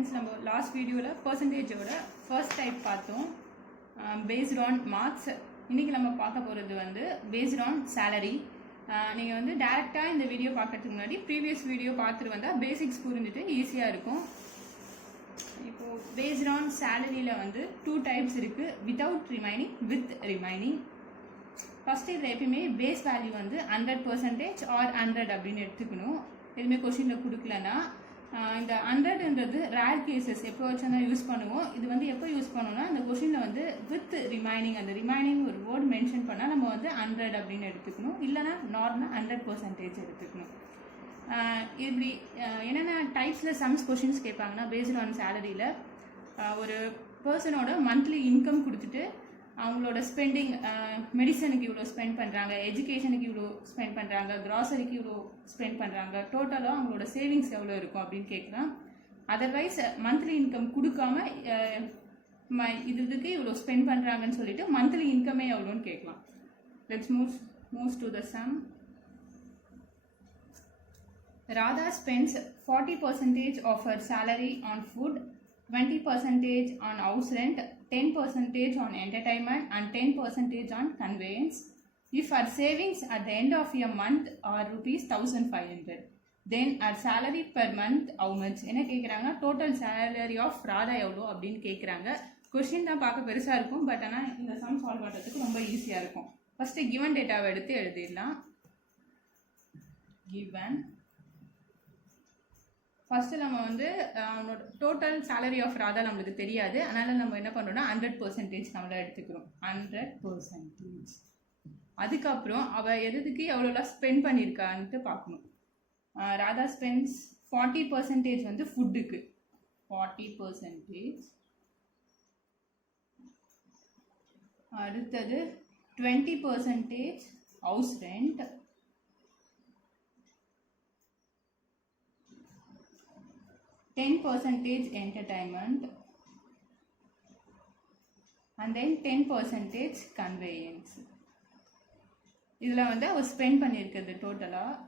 Friends, நம்ம last வீடியோவில் பர்சன்டேஜோட first type பார்த்தோம், பேஸ்ட் ஆன் மார்க்ஸ். இன்றைக்கி நம்ம பார்க்க போகிறது வந்து பேஸ்ட் ஆன் சேலரி. நீங்கள் வந்து டேரெக்டாக இந்த வீடியோ பார்க்கறதுக்கு முன்னாடி ப்ரீவியஸ் வீடியோ பார்த்துட்டு வந்தால் பேசிக்ஸ் புரிஞ்சுட்டு ஈஸியாக இருக்கும். இப்போது பேஸ்ட் ஆன் சேலரியில் வந்து 2 டைப்ஸ் இருக்குது, without remaining, with remaining. First இதில் எப்பயுமே பேஸ் வேல்யூ வந்து 100% ஆர் 100 அப்படின்னு எடுத்துக்கணும். எதுவுமே கொஷினில் கொடுக்கலன்னா இந்த 100ன்றது ரேர் கேசஸ் எப்போ வச்சுன்னா யூஸ் பண்ணுவோம். இது வந்து எப்போ யூஸ் பண்ணுவோம்னா இந்த கொஷினில் வந்து வித் ரிமைனிங், அந்த ரிமைனிங் ஒரு வேர்டு மென்ஷன் பண்ணால் நம்ம வந்து 100 அப்படின்னு எடுத்துக்கணும், இல்லைனா நார்மலாக 100% எடுத்துக்கணும். இப்படி என்னென்ன டைப்ஸில் சம்ஸ் கொஷின்ஸ் கேட்பாங்கன்னா, பேஸ்ட் ஆன் சேலரியில் ஒரு பர்சனோட மந்த்லி இன்கம் கொடுத்துட்டு அவங்களோட ஸ்பெண்டிங், மெடிசனுக்கு இவ்வளோ ஸ்பெண்ட் பண்ணுறாங்க, எஜுகேஷனுக்கு இவ்வளோ ஸ்பெண்ட் பண்ணுறாங்க, க்ராசரிக்கு இவ்வளோ ஸ்பெண்ட் பண்ணுறாங்க, டோட்டலாக அவங்களோட சேவிங்ஸ் எவ்வளோ இருக்கும் அப்படின்னு கேட்கலாம். அதர்வைஸ் மந்த்லி இன்கம் கொடுக்காம இதுக்கு இவ்வளோ ஸ்பெண்ட் பண்ணுறாங்கன்னு சொல்லிட்டு மந்த்லி இன்கமே எவ்வளோன்னு கேட்கலாம். Let's move to the some. Radha spends 40% of her salary on food, 20% on house rent, 10% on entertainment and 10% on conveyance. If her savings at the end of a month are rupees 1500, then her salary per month how much? என்ன கேட்குறாங்க, total salary of Radha எவ்வளோ அப்படின்னு கேட்குறாங்க. Question தான் பார்க்க பெருசாக இருக்கும், but ஆனால் இந்த சம் சால்வ் பண்ணுறதுக்கு ரொம்ப ஈஸியாக இருக்கும். ஃபஸ்ட்டு கிவன் டேட்டாவை எடுத்து எழுதிடலாம். கிவன் ஃபஸ்ட்டு நம்ம வந்து அவனோட டோட்டல் சேலரி ஆஃப் ராதா நம்மளுக்கு தெரியாது, அதனால் நம்ம என்ன பண்ணுறோம்னா 100% நம்மளை எடுத்துக்கிறோம். 100%. அதுக்கப்புறம் அவள் எதுக்கு எவ்வளோலாம் ஸ்பெண்ட் பண்ணியிருக்கான்ட்டு பார்க்கணும். ராதா ஸ்பெண்ட்ஸ் 40% வந்து ஃபுட்டுக்கு, 40%. அடுத்தது 20% house rent, 10% entertainment, and then 10% conveyance. இதில் வந்து அவள் ஸ்பெண்ட் பண்ணியிருக்கிறது டோட்டலாக.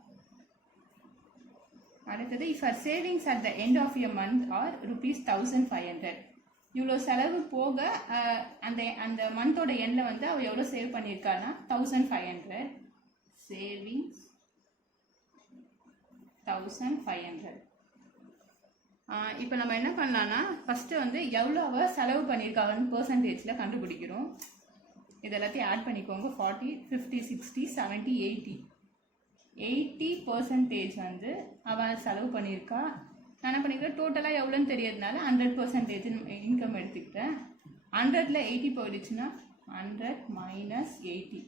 அடுத்தது if her savings at the end of a month are rupees 1500, இவ்வளோ செலவு போக அந்த மந்தோட எண்டில் வந்து அவள் எவ்வளோ சேவ் பண்ணியிருக்கான்னா 1500. சேவிங்ஸ் 1500. இப்போ நம்ம என்ன பண்ணலான்னா, ஃபஸ்ட்டு வந்து எவ்வளோ அவள் செலவு பண்ணியிருக்காங்கன்னு பர்சன்டேஜில் கண்டுபிடிக்கிறோம். இது எல்லாத்தையும் ஆட் பண்ணிக்கோங்க. 40, 50, 60, 70, 80. 80% வந்து அவள் செலவு பண்ணியிருக்கா. நான் என்ன பண்ணிக்கிறேன், டோட்டலாக எவ்வளோன்னு தெரியறதுனால 100% இன்கம் எடுத்துக்கிட்டேன். 100ல் 80 போயிடுச்சுன்னா 100 minus 80.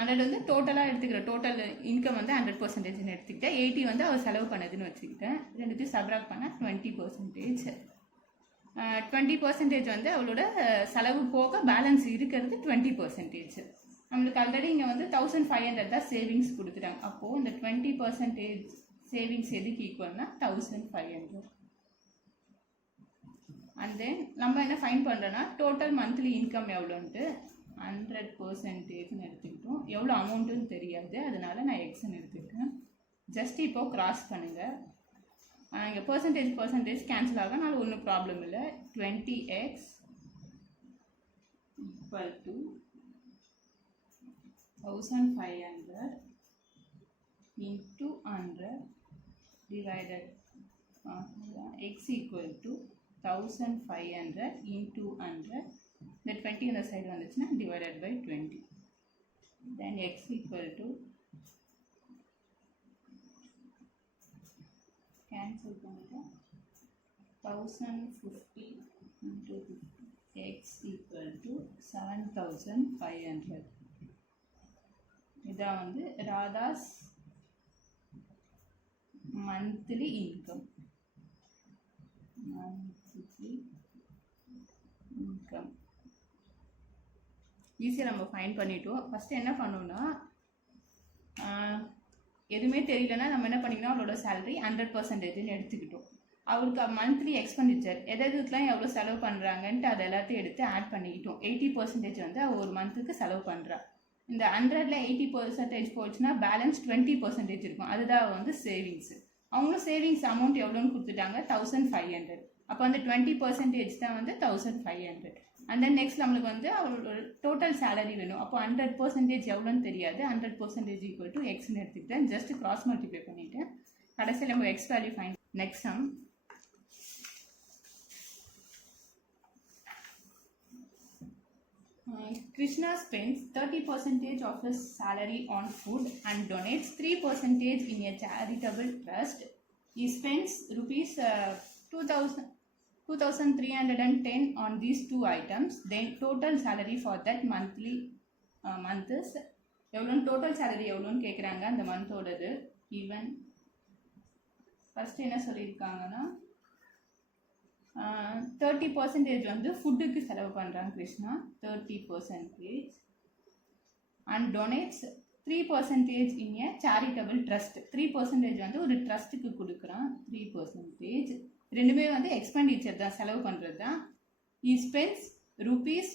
100 வந்து டோட்டலாக எடுத்துக்கிறேன், டோட்டல் இன்கம் வந்து 100%ன்னு எடுத்துக்கிட்டேன். 80 வந்து அவள் செலவு பண்ணதுன்னு வச்சுக்கிட்டேன். ரெண்டுத்தையும் சப்ராக்ட் பண்ணால் 20%. 20% வந்து அவளோட செலவு போக பேலன்ஸ் இருக்கிறது 20%. நம்மளுக்கு ஆல்ரெடி இங்கே வந்து 1500 தான் சேவிங்ஸ் கொடுத்துட்டாங்க. அப்போது இந்த 20% சேவிங்ஸ் எதுக்கு ஈக்குவல்னா 1500. அண்ட் தென் நம்ம என்ன ஃபைன் பண்ணுறோன்னா, டோட்டல் மந்த்லி இன்கம் எவ்வளோன்ட்டு 100%ன்னு எடுத்துக்கிட்டோம். எவ்வளோ அமௌண்ட்டுன்னு தெரியாது, அதனால நான் எக்ஸ்ன்னு எடுத்துக்கிட்டேன். ஜஸ்ட் இப்போது க்ராஸ் பண்ணுங்கள். இங்கே பர்சன்டேஜ் கேன்சல் ஆக, அதனால ஒன்றும் ப்ராப்ளம் இல்லை. 20x equal to 1500 into 100 divided x equal to 1500 into 100. இந்த 20 இந்த சைடு வந்துச்சுன்னா divided by 20. Then x equal to cancel பண்ணிட்டோம். 1050 into 50. X equal to 7500. இதான் வந்து ராதாஸ் மந்த்லி இன்கம். ஈஸியாக நம்ம ஃபைன் பண்ணிட்டோம். ஃபஸ்ட்டு என்ன பண்ணோன்னா, எதுவுமே தெரியலன்னா நம்ம என்ன பண்ணிக்கணும், அவளோட சேலரி 100%ன்னு எடுத்துக்கிட்டோம். அவளுக்கு மந்த்லி எக்ஸ்பெண்டிச்சர் எதுக்கெலாம் எவ்வளோ செலவு பண்ணுறாங்கன்ட்டு அதை எல்லாத்தையும் எடுத்து ஆட் பண்ணிக்கிட்டோம். 80% வந்து அவள் ஒரு மந்த்துக்கு செலவு பண்ணுறா. இந்த 100ல் 80% போச்சுன்னா பேலன்ஸ் 20% இருக்கும். அதுதான் வந்து சேவிங்ஸு. அவங்களும் சேவிங்ஸ் அமௌண்ட் எவ்வளோன்னு கொடுத்துட்டாங்க, 1500. அப்போ வந்து 20% தான் வந்து 1500. அண்ட் தென் நெக்ஸ்ட் நம்மளுக்கு வந்து அவரோட டோட்டல் சேலரி வேணும். அப்போ 100% எவ்வளோன்னு தெரியாது. 100% ஈக்குவல் டு எக்ஸ்ன்னு எடுத்துக்கிட்டேன். ஜஸ்ட் கிராஸ் மல்டிப்ளை பண்ணிவிட்டேன். கடைசியில் நம்ம X value fine. Next sum. Krishna spends 30% of his salary on food and donates 3% in a charitable trust. He spends rupees 2,310 on these two items. Then total salary for that month is எவ்வளோன்னு total salary எவ்வளோன்னு கேட்குறாங்க அந்த மந்தோடது. Even first என்ன சொல்லியிருக்காங்கன்னா 30% வந்து ஃபுட்டுக்கு செலவு பண்ணுறாங்க Krishna 30%, and donates 3% in A charitable trust. 3% வந்து ஒரு ட்ரஸ்ட்டுக்கு கொடுக்குறான். 3% ரெண்டுமே வந்து எக்ஸ்பெண்டிச்சர் தான், செலவு பண்ணுறது தான். ஈ spends rupees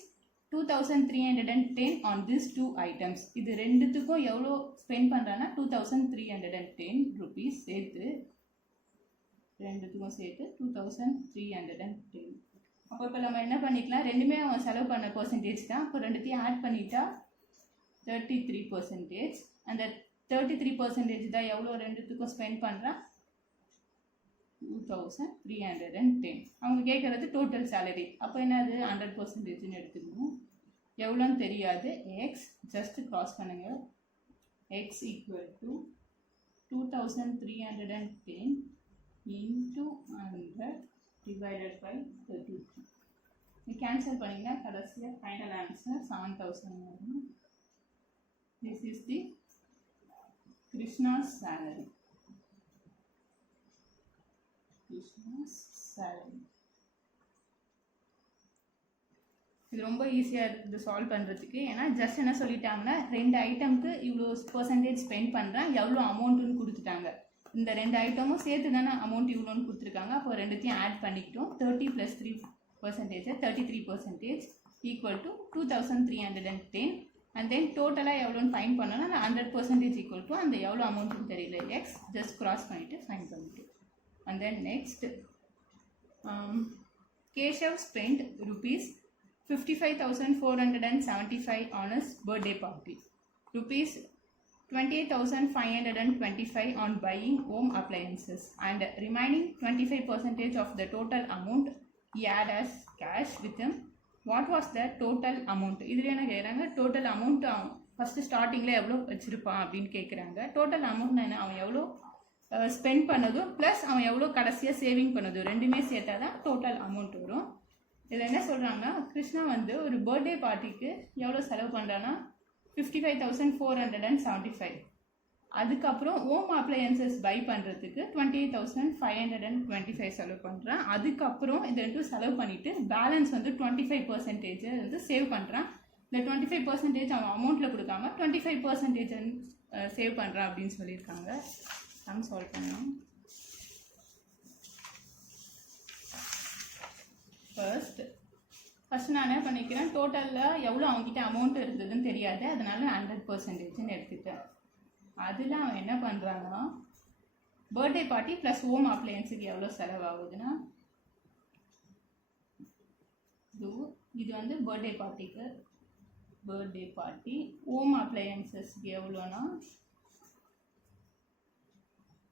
2,310 on these two items. இது ரெண்டுத்துக்கும் எவ்வளோ ஸ்பெண்ட் பண்ணுறான்னா 2,310 rupees சேர்த்து, ரெண்டுத்துக்கும் சேர்த்து 2,310. அப்போ இப்போ நம்ம என்ன பண்ணிக்கலாம், ரெண்டுமே அவன் செலவு பண்ண பர்சன்டேஜ் தான். அப்போ ரெண்டுத்தையும் ஆட் பண்ணிட்டா 33%. அந்த 33% தான் எவ்வளோ ரெண்டுத்துக்கும் ஸ்பெண்ட் பண்ணுறான் 2,310. அவங்க கேட்குறது டோட்டல் சேலரி. அப்போ என்னது 100%ன்னு எடுத்துக்கணும். எவ்வளோன்னு தெரியாது. எக்ஸ் ஜஸ்ட் க்ராஸ் பண்ணுங்கள். X equal to 2,310 into 100 divided by 33. Cancel பண்ணிங்கன்னா கடைசியாக ஃபைனல் ஆன்சர் 7,000 வரும். This is the Krishna's salary. Krishna's salary. இது ரொம்ப ஈஸியாக இருக்குது சால்வ் பண்ணுறதுக்கு. ஏன்னா ஜஸ்ட் என்ன சொல்லிட்டாங்கன்னா ரெண்டு ஐட்டமுக்கு இவ்வளோ பர்சன்டேஜ் ஸ்பெண்ட் பண்ணுறேன், எவ்வளோ அமௌண்ட்டுன்னு கொடுத்துட்டாங்க. இந்த ரெண்டு ஐட்டமும் சேர்த்து தானே அமௌண்ட் இவ்வளோன்னு கொடுத்துருக்காங்க. அப்போ ரெண்டுத்தையும் ஆட் பண்ணிக்கிட்டோம். 30 + 3% 33% ஈக்குவல் டு 2,310. அண்ட் தென் டோட்டலாக எவ்வளோன்னு ஃபைன் பண்ணோன்னா அந்த 100% ஈக்குவல் டு அந்த எவ்வளோ அமௌண்ட்டுன்னு தெரியல எக்ஸ் ஜஸ்ட் க்ராஸ் பண்ணிவிட்டு ஃபைன் பண்ணிவிட்டு. And then next Keshav spend rupees 55,475 on his birthday party. Rupees 28,525 on buying home appliances, and remaining 25% of the total amount he had as cash with him. What was the total amount? இதில் என்ன கேட்குறாங்க, total amount first ஸ்டார்டிங்கில் எவ்வளோ வச்சுருப்பான் அப்படின்னு கேட்குறாங்க. Total amount என்ன, அவன் எவ்வளோ ஸ்பெண்ட் பண்ணதும் ப்ளஸ் அவன் எவ்வளோ கடைசியாக சேவிங் பண்ணதும் ரெண்டுமே சேர்த்தா தான் டோட்டல் அமௌண்ட் வரும். இதில் என்ன சொல்கிறாங்கன்னா, கிருஷ்ணா வந்து ஒரு பர்த்டே பார்ட்டிக்கு எவ்வளோ செலவு பண்ணுறான்னா 55,475. அதுக்கப்புறம் ஹோம் அப்ளையன்சஸ் பை பண்ணுறதுக்கு 28,525 செலவு பண்ணுறான். அதுக்கப்புறம் இது ரெண்டும் செலவு பண்ணிவிட்டு பேலன்ஸ் வந்து 25% வந்து சேவ் பண்ணுறான். இந்த 25% அவன் அமௌண்ட்டில் கொடுக்காம 25% சேவ் பண்ணுறான் அப்படின்னு சொல்லியிருக்காங்க. சம் சால்வ் பண்ணலாம். ஃபர்ஸ்ட் நான் என்ன பண்ணிக்கிறேன், டோட்டலில் எவ்வளோ அவங்ககிட்ட அமௌண்ட் இருந்ததுன்னு தெரியாது, அதனால 100%ன்னு எடுத்துட்டேன். அதில் அவன் என்ன பண்ணுறான்னா, பர்த்டே பார்ட்டி ப்ளஸ் ஹோம் அப்ளையன்ஸுக்கு எவ்வளோ செலவாகுதுன்னா, இது வந்து பர்த்டே பார்ட்டிக்கு, பர்த்டே பார்ட்டி ஹோம் அப்ளையன்ஸஸ்க்கு எவ்வளோனா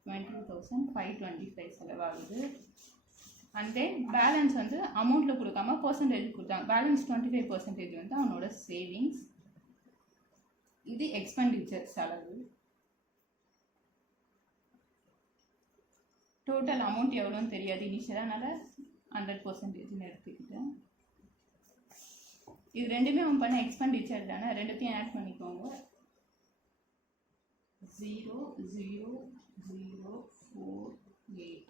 20,525 செலவாகுது. அண்ட் தென் பேலன்ஸ் வந்து அமௌண்ட்டில் கொடுக்காம பர்சன்டேஜ் கொடுத்தாங்க. பேலன்ஸ் 25% வந்து அவனோட சேவிங்ஸ். இது எக்ஸ்பெண்டிச்சர் செலவு. டோட்டல் அமௌண்ட் எவ்வளோன்னு தெரியாது இனிஷியலாக, அதனால் 100%ன்னு எடுத்துக்கிட்டேன். இது ரெண்டுமே அவன் பண்ண எக்ஸ்பெண்டிச்சர் தானே, ரெண்டுத்தையும் ஆட் பண்ணிக்கோங்க. 0,0,0,4,8.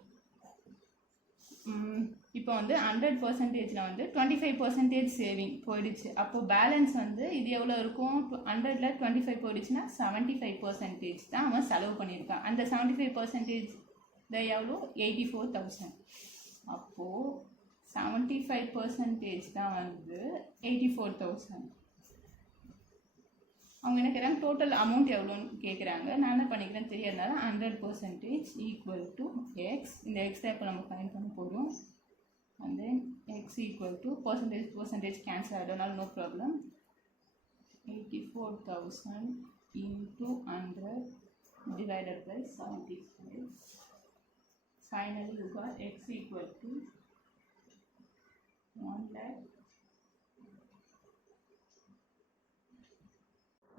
இப்போ வந்து 100%ல் வந்து 25% சேவிங் போயிடுச்சு. அப்போது பேலன்ஸ் வந்து இது எவ்வளோ இருக்கும், 100ல் 25 போயிடுச்சுன்னா 75% தான் அவன் செலவு பண்ணியிருக்கான். அந்த 75% எவ்வளோ 84,000. அப்போது 75% தான் வந்து 84,000. அவங்க என்ன கேட்குறாங்க, டோட்டல் அமௌண்ட் எவ்வளோன்னு கேட்குறாங்க. நான் என்ன பண்ணிக்கிறேன்னு தெரியாதனால 100% ஈக்குவல் டு எக்ஸ். இந்த எக்ஸ் தான் இப்போ நம்ம ஃபைண்ட் பண்ண போகிறோம். x equal to percentage cancel ஆகிடும், no problem. 84,000 into 100 divided by 75. Finally you got x equal to 1 lakh.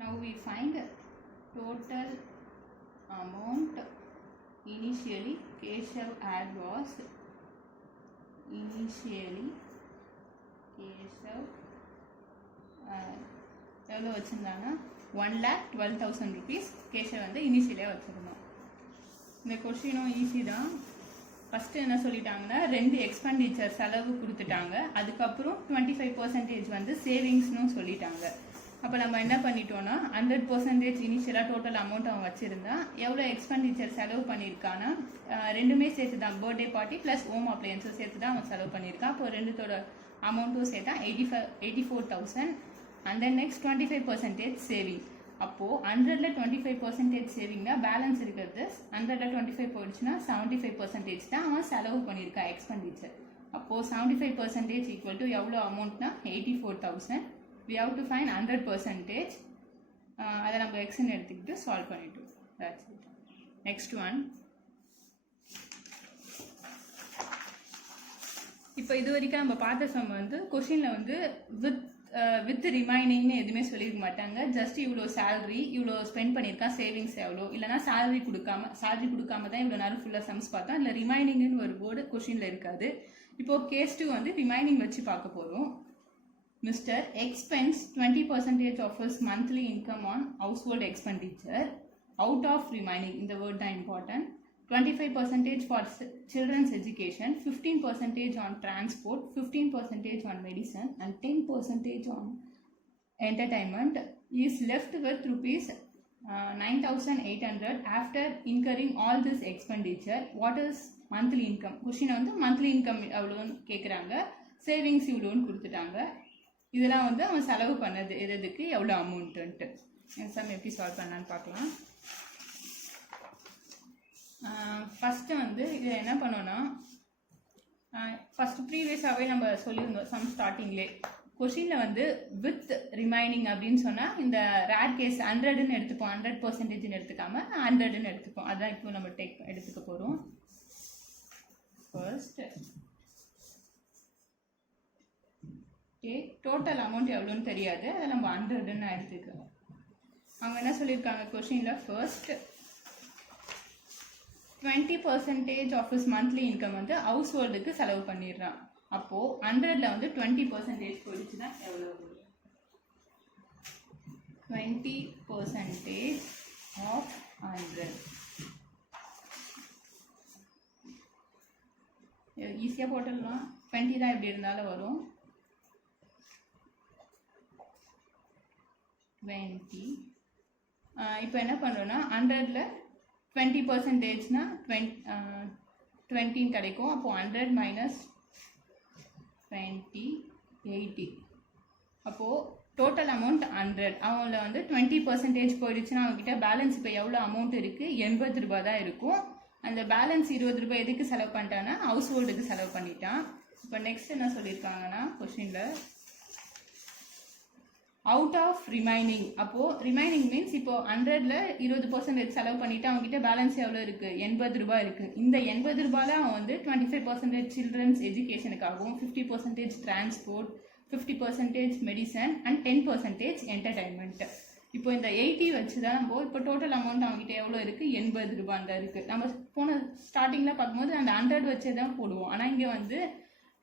Now we find total amount. Initially Keshav had was எவ்வளோ வச்சுருந்தாங்கன்னா 1,12,000 rupees Keshav வந்து இனிஷியலாக வச்சுருந்தோம். இந்த கொஷினும் ஈஸி தான். ஃபஸ்ட்டு என்ன சொல்லிட்டாங்கன்னா 2 எக்ஸ்பெண்டிச்சர் செலவு கொடுத்துட்டாங்க, அதுக்கப்புறம் 25% வந்து சேவிங்ஸ்னு சொல்லிட்டாங்க. அப்போ நம்ம என்ன பண்ணிட்டோன்னா 100% இனிஷியலாக டோட்டல் அமௌண்ட் அவன் வச்சுருந்தா எவ்வளோ எக்ஸ்பெண்டிச்சர் செலவு பண்ணியிருக்கான்னா ரெண்டுமே சேர்த்து தான், பர்த்டே பார்ட்டி ப்ளஸ் ஹோம் அப்ளையன்ஸும் சேர்த்து தான் அவன் செலவு பண்ணியிருக்கான். அப்போ ரெண்டுத்தோட அமௌண்ட்டும் சேர்த்தா 84,000 அண்ட் தென் நெக்ஸ்ட் 25% சேவிங். அப்போது 100ல் 25% சேவிங்னா பேலன்ஸ் இருக்கிறது 100ல் 25 போயிடுச்சுன்னா 75% தான் அவன் செலவு பண்ணியிருக்கான் எக்ஸ்பெண்டிச்சர். அப்போது 75% ஈக்குவல் டு எவ்வளோ அமௌண்ட்னா 84,000. we have to find 100%. அதை நம்ம எக்ஸ்ன்னு எடுத்துக்கிட்டு சால்வ் பண்ணிட்டோம். that's it. next one. இப்போ இது வரைக்கும் நம்ம பார்த்த சம் வந்து கொஷினில் வந்து வித் ரிமைனிங்னு எதுவுமே சொல்லியிருக்க மாட்டாங்க. ஜஸ்ட் இவ்வளோ சேலரி, இவ்வளோ ஸ்பெண்ட் பண்ணியிருக்கான், சேவிங்ஸ் எவ்வளோ, இல்லைனா சேலரி கொடுக்காம தான் இவ்வளோ நேரம் ஃபுல்லாக சம்ஸ் பார்த்தோம். இல்லை ரிமைனிங்னு ஒரு வேர்டு கொஷினில் இருக்காது. இப்போது கேஸ் 2 வந்து ரிமைனிங் வச்சு பார்க்க போகிறோம். Mr. expends 20% of his monthly income on household expenditure. Out of remaining, in the word that important, 25% for children's education, 15% on transport, 15% on medicine, and 10% on entertainment. He is left with rupees 9,800 after incurring all this expenditure. What is monthly income? Question வந்து monthly income எவ்வளோன்னு கேட்குறாங்க, savings இவ்வளோன்னு கொடுத்துட்டாங்க. இதெல்லாம் வந்து அவன் செலவு பண்ணது எதுக்கு எவ்வளோ அமௌண்ட்டுன்ட்டு சம் எப்படி சால்வ் பண்ணலான்னு பார்க்கலாம். ஃபஸ்ட்டு வந்து இதை என்ன பண்ணோன்னா, ஃபஸ்ட்டு ப்ரீவியஸாகவே நம்ம சொல்லியிருந்தோம் சம் ஸ்டார்டிங்லே. கொஷினில் வந்து வித் ரிமைனிங் அப்படின்னு சொன்னால் இந்த ரேர் கேஸ் 100ன்னு எடுத்துப்போம், 100%ன்னு எடுத்துக்காமல் 100ன்னு எடுத்துப்போம். அதுதான் இப்போ நம்ம எடுத்துக்க போகிறோம். ஃபர்ஸ்ட் டோட்டல் அமௌண்ட் எவ்வளோன்னு தெரியாது, அதை நம்ம 100ன்னு எடுத்துக்கிறோம். அவங்க என்ன சொல்லியிருக்காங்க கொஷினில், first 20% of his monthly income வந்து ஹவுஸ் ஹோல்டுக்கு செலவு பண்ணிடுறான். அப்போது 100ல் வந்து 20% போயிடுச்சுன்னா எவ்வளோ? 20% ஆஃப் 100 ஈஸியாக போட்டுடலாம். 20 தான் எப்படி இருந்தாலும் வரும். 20. இப்போ என்ன பண்ணுறோன்னா 100ல் 20%னா 20 கிடைக்கும். அப்போது 100 மைனஸ் 20 80. அப்போது டோட்டல் அமௌண்ட் 100. அவங்கள வந்து 20% போயிடுச்சுன்னா அவங்ககிட்ட பேலன்ஸ் இப்போ எவ்வளோ அமௌண்ட் இருக்குது? 80 ரூபா தான் இருக்கும். அந்த பேலன்ஸ் 20 ரூபாய் எதுக்கு செலவு பண்ணிட்டான்னா ஹவுஸ் ஹோல்டுக்கு செலவு பண்ணிட்டான். இப்போ நெக்ஸ்ட் என்ன சொல்லியிருக்காங்கன்னா கொஷினில் அவுட் ஆஃப் ரிமைனிங். அப்போது ரிமைனிங் மீன்ஸ் இப்போது 100ல் 20% செலவு பண்ணிவிட்டு அவங்ககிட்ட பேலன்ஸ் எவ்வளோ இருக்குது? 80 ரூபாய் இருக்குது. இந்த 80 ரூபாயில் அவன் வந்து 25% சில்ட்ரன்ஸ் எஜுகேஷனுக்காகவும், 50% டிரான்ஸ்போர்ட், 50% மெடிசன் அண்ட் 10% என்டர்டைன்மெண்ட். இப்போ இந்த 80 வச்சு தான் நம்ம இப்போ டோட்டல் அமௌண்ட் அவங்ககிட்ட எவ்வளோ இருக்குது? 80 ரூபாய் தான் இருக்குது. நம்ம போன ஸ்டார்டிங்கில் பார்க்கும்போது அந்த 100 வச்சே தான் போடுவோம். ஆனால் இங்கே வந்து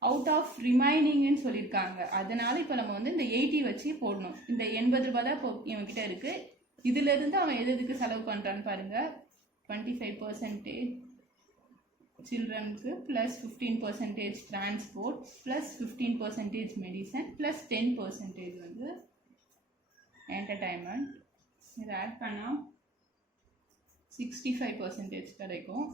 அவுட் ஆஃப் ரிமைனிங்னு சொல்லியிருக்காங்க. அதனால் இப்போ நம்ம வந்து இந்த 80 வச்சு போடணும். இந்த 80 ரூபாய் தான் இப்போ இவன்கிட்ட இருக்குது. இதிலிருந்து அவன் எதுக்கு செலவு பண்ணுறான்னு பாருங்கள். 25% சில்ட்ரனுக்கு plus 15% transport plus 15% medicine plus 10% வந்து என்டர்டைன்மெண்ட். இதை ஆட் பண்ணால் 65% கிடைக்கும்.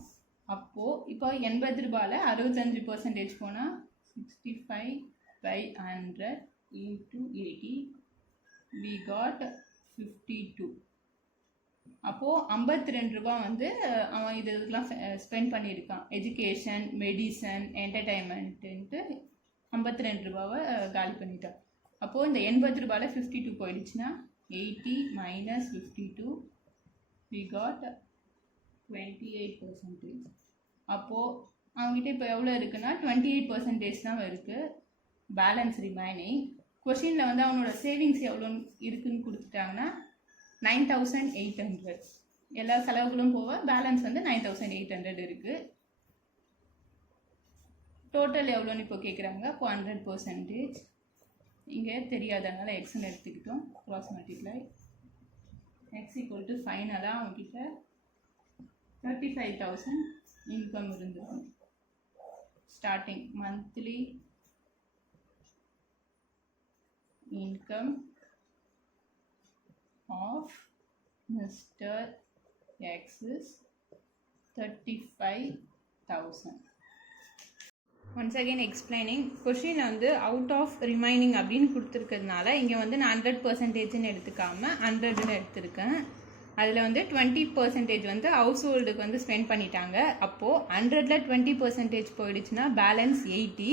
அப்போது இப்போ 80 ரூபாயில் 65% போனால் 65/100 into 80 we got 52. அப்போது 52 ரூபா வந்து அவன் இதுக்கெலாம் ஸ்பெண்ட் பண்ணியிருக்கான். எஜுகேஷன், மெடிசன், என்டர்டைன்மெண்ட்டு 52 ரூபாவை காலி பண்ணிட்டோம். அப்போது இந்த 80 ரூபாயில் 52 போயிடுச்சுன்னா 80 minus 52 we got 28%. அப்போது அவங்ககிட்ட இப்போ எவ்வளோ இருக்குன்னா 28% தான் இருக்குது. Balance remaining. கொஷினில் வந்து அவனோட சேவிங்ஸ் எவ்வளோ இருக்குதுன்னு கொடுத்துட்டாங்கன்னா 9800. எல்லா செலவுகளும் போக பேலன்ஸ் வந்து 9800 இருக்குது. டோட்டல் எவ்வளோன்னு இப்போ கேட்குறாங்க. அப்போ 100%. இங்கே தெரியாதனால எக்ஸ்ன்னு எடுத்துக்கிட்டோம். Cross multiply x equal to ஃபைனலாக அவங்ககிட்ட 35,000 இன்கம் இருந்தது. Starting monthly income of mister x is 35,000. Once again explaining. Question வந்து அவுட் ஆஃப் ரிமைனிங் அப்படின்னு கொடுத்துருக்கிறதுனால இங்கே வந்து நான் 100%ன்னு எடுத்துக்காமல் 100ன்னு எடுத்திருக்கேன். அதில் வந்து 20% வந்து ஹவுஸ் ஹோல்டுக்கு வந்து ஸ்பெண்ட் பண்ணிட்டாங்க. அப்போது 100ல் 20% போயிடுச்சுன்னா பேலன்ஸ் 80.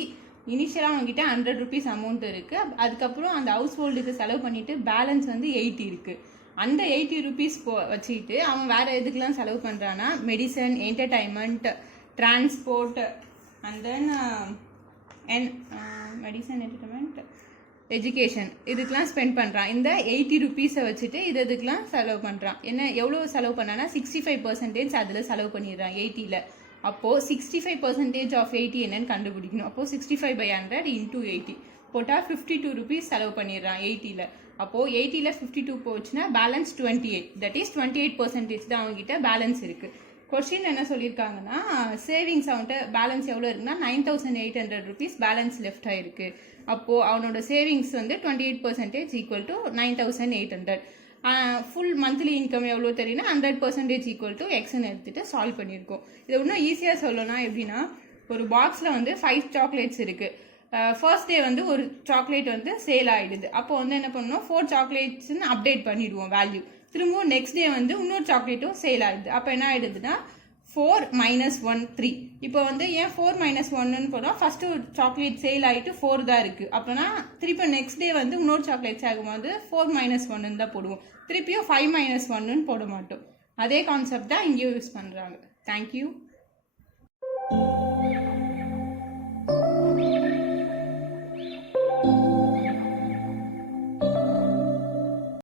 இனிஷியலாக அவங்ககிட்ட 100 rupees அமௌண்ட் இருக்குது. அதுக்கப்புறம் அந்த ஹவுஸ் ஹோல்டுக்கு செலவு பண்ணிவிட்டு பேலன்ஸ் வந்து 80 இருக்குது. அந்த 80 rupees வச்சுக்கிட்டு அவன் வேறு எதுக்கெலாம் செலவு பண்ணுறான்னா medicine, entertainment, transport and then medicine, entertainment, education இதுக்கெலாம் ஸ்பெண்ட் பண்ணுறான். இந்த 80 rupees-ஐ வச்சுட்டு இதுக்கெலாம் செலவு பண்ணுறான். என்ன எவ்வளோ செலவு பண்ணான்னா 65% அதில் செலவு பண்ணிடுறான் 80ல். அப்போது 65% ஆஃப் 80 என்னன்னு கண்டுபிடிக்கணும். அப்போது 65/100 into 80 போட்டால் 52 rupees செலவு பண்ணிடுறான் 80ல். அப்போது 80ல் 52 போச்சுன்னா பேலன்ஸ் 28. தட் இஸ் 28% தான் அவங்ககிட்ட பேலன்ஸ் இருக்குது. கொஸ்டின் என்ன சொல்லியிருக்காங்கன்னா சேவிங்ஸ் அவன்கிட்ட பேலன்ஸ் எவ்வளோ இருக்குன்னா 9,800 rupees பேலன்ஸ் லெஃப்ட் ஆகிருக்கு. அப்போது அவனோட சேவிங்ஸ் வந்து 28% equal to 9,800. Full monthly income எவ்வளோ தெரியுன்னா 100% ஈக்குவல் டு எக்ஸ்ன்னு எடுத்துகிட்டு சால்வ் பண்ணியிருக்கோம். இதை இன்னும் ஈஸியாக சொல்லணும்னா எப்படின்னா, ஒரு பாக்ஸில் வந்து 5 chocolates இருக்குது. ஃபர்ஸ்ட் டே வந்து ஒரு சாக்லேட் வந்து சேல் ஆகிடுது. அப்போ வந்து என்ன பண்ணணும், 4 chocolates-ன்னு அப்டேட் பண்ணிடுவோம் வேல்யூ. திரும்பவும் நெக்ஸ்ட் டே வந்து இன்னொரு சாக்லேட்டும் சேல் ஆகிடுது. அப்போ என்ன ஆகிடுதுன்னா 4 - 1 3. இப்போ வந்து ஏன் 4 - 1ன்னு போனால் ஃபஸ்ட்டு ஒரு சாக்லேட் சேல் ஆகிட்டு 4 தான் இருக்குது. அப்போனா திருப்பி நெக்ஸ்ட் டே வந்து இன்னொரு சாக்லேட்ஸ் ஆகும்போது 4 - 1ன்னு தான் போடுவோம். திருப்பியும் 5 - 1ன்னு போட மாட்டோம். அதே கான்செப்ட் தான் இங்கேயும் யூஸ் பண்ணுறாங்க. தேங்க்யூ.